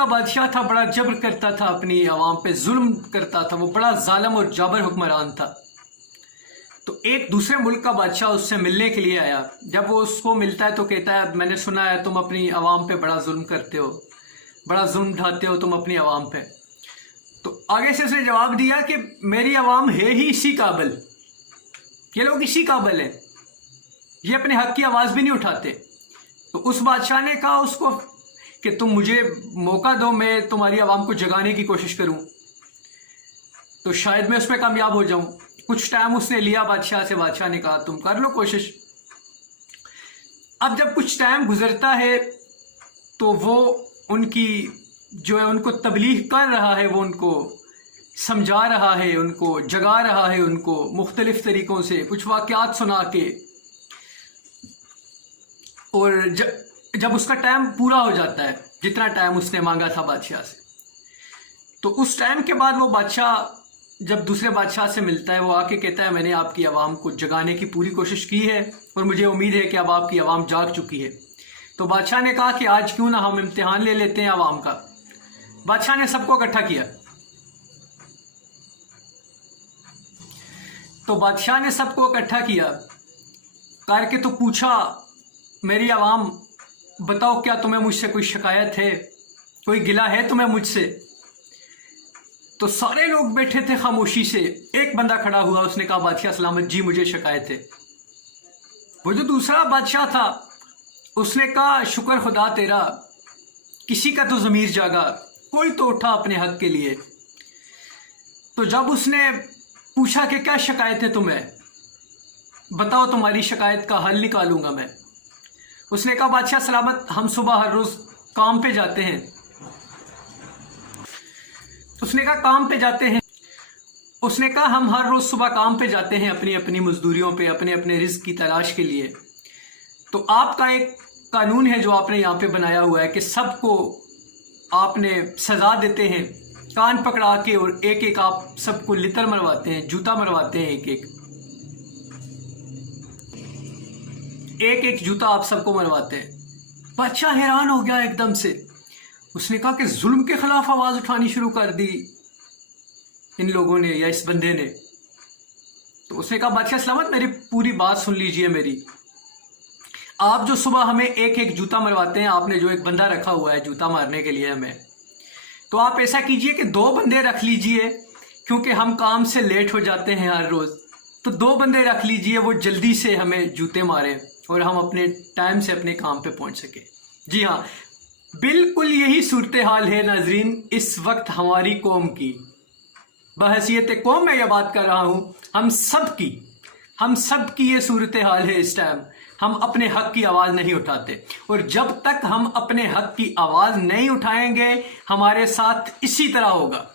का बादशाह था, बड़ा जबर करता था, अपनी आवाम पे जुल्म करता था, वो बड़ा जालिम और जाबर हुक्मरान था। तो एक दूसरे मुल्क का बादशाह उससे मिलने के लिए आया। जब वो उसको मिलता है तो कहता है, मैंने सुना है तुम अपनी आवाम पे बड़ा जुल्म करते हो, बड़ा जुल्म ढाते हो तुम अपनी आवाम पे। तो आगे से उसने जवाब दिया कि मेरी आवाम है ही इसी काबिल, ये लोग इसी काबिल है, ये अपने हक की आवाज़ भी नहीं उठाते। तो उस बादशाह ने कहा उसको कि तुम मुझे मौका दो, मैं तुम्हारी आवाम को जगाने की कोशिश करूं, तो शायद मैं उसमें कामयाब हो जाऊं। कुछ टाइम उसने लिया बादशाह से, बादशाह ने कहा तुम कर लो कोशिश। अब जब कुछ टाइम गुजरता है तो वो उनकी जो है उनको तबलीग कर रहा है, वो उनको समझा रहा है, उनको जगा रहा है, उनको मुख्तलिफ तरीकों से कुछ वाक़यात सुना के। और जब उसका टाइम पूरा हो जाता है, जितना टाइम उसने मांगा था बादशाह से, तो उस टाइम के बाद वो बादशाह जब दूसरे बादशाह से मिलता है, वो आके कहता है मैंने आपकी आवाम को जगाने की पूरी कोशिश की है और मुझे उम्मीद है कि अब आपकी आवाम जाग चुकी है। तो बादशाह ने कहा कि आज क्यों ना हम इम्तिहान ले लेते हैं आवाम का। बादशाह ने सबको इकट्ठा किया। तो बादशाह ने सबको इकट्ठा किया करके तो पूछा, मेरी आवाम बताओ क्या तुम्हें मुझसे कोई शिकायत है, कोई गिला है तुम्हें मुझसे? तो सारे लोग बैठे थे खामोशी से। एक बंदा खड़ा हुआ, उसने कहा बादशाह सलामत जी मुझे शिकायत है। वो जो दूसरा बादशाह था उसने कहा शुक्र खुदा तेरा, किसी का तो ज़मीर जागा, कोई तो उठा अपने हक के लिए। तो जब उसने पूछा कि क्या शिकायत है तुम्हें, बताओ तुम्हारी शिकायत का हल निकालूंगा मैं। उसने कहा बादशाह सलामत हम सुबह हर रोज़ काम पे जाते हैं। उसने कहा काम पे जाते हैं। उसने कहा हम हर रोज़ सुबह काम पे जाते हैं अपनी अपनी मजदूरियों पे, अपने अपने रिज़्क़ की तलाश के लिए। तो आपका एक कानून है जो आपने यहाँ पे बनाया हुआ है कि सबको आपने सज़ा देते हैं, कान पकड़ा के, और एक एक आप सबको लितर मरवाते हैं, जूता मरवाते हैं, एक एक जूता आप सबको मरवाते हैं। बादशाह हैरान हो गया एकदम से। उसने कहा कि जुल्म के खिलाफ आवाज़ उठानी शुरू कर दी इन लोगों ने या इस बंदे ने। तो उसने कहा बादशाह सलामत मेरी पूरी बात सुन लीजिए मेरी। आप जो सुबह हमें एक एक जूता मरवाते हैं, आपने जो एक बंदा रखा हुआ है जूता मारने के लिए हमें, तो आप ऐसा कीजिए कि 2 बंदे रख लीजिए, क्योंकि हम काम से लेट हो जाते हैं हर रोज़। तो 2 बंदे रख लीजिए, वो जल्दी से हमें जूते मारें और हम अपने टाइम से अपने काम पे पहुंच सके। जी हाँ, बिल्कुल यही सूरत हाल है नाजरीन इस वक्त हमारी कौम की। बहसीयत कौम मैं यह बात कर रहा हूँ, हम सब की ये सूरत हाल है इस टाइम। हम अपने हक की आवाज़ नहीं उठाते, और जब तक हम अपने हक की आवाज़ नहीं उठाएंगे हमारे साथ इसी तरह होगा।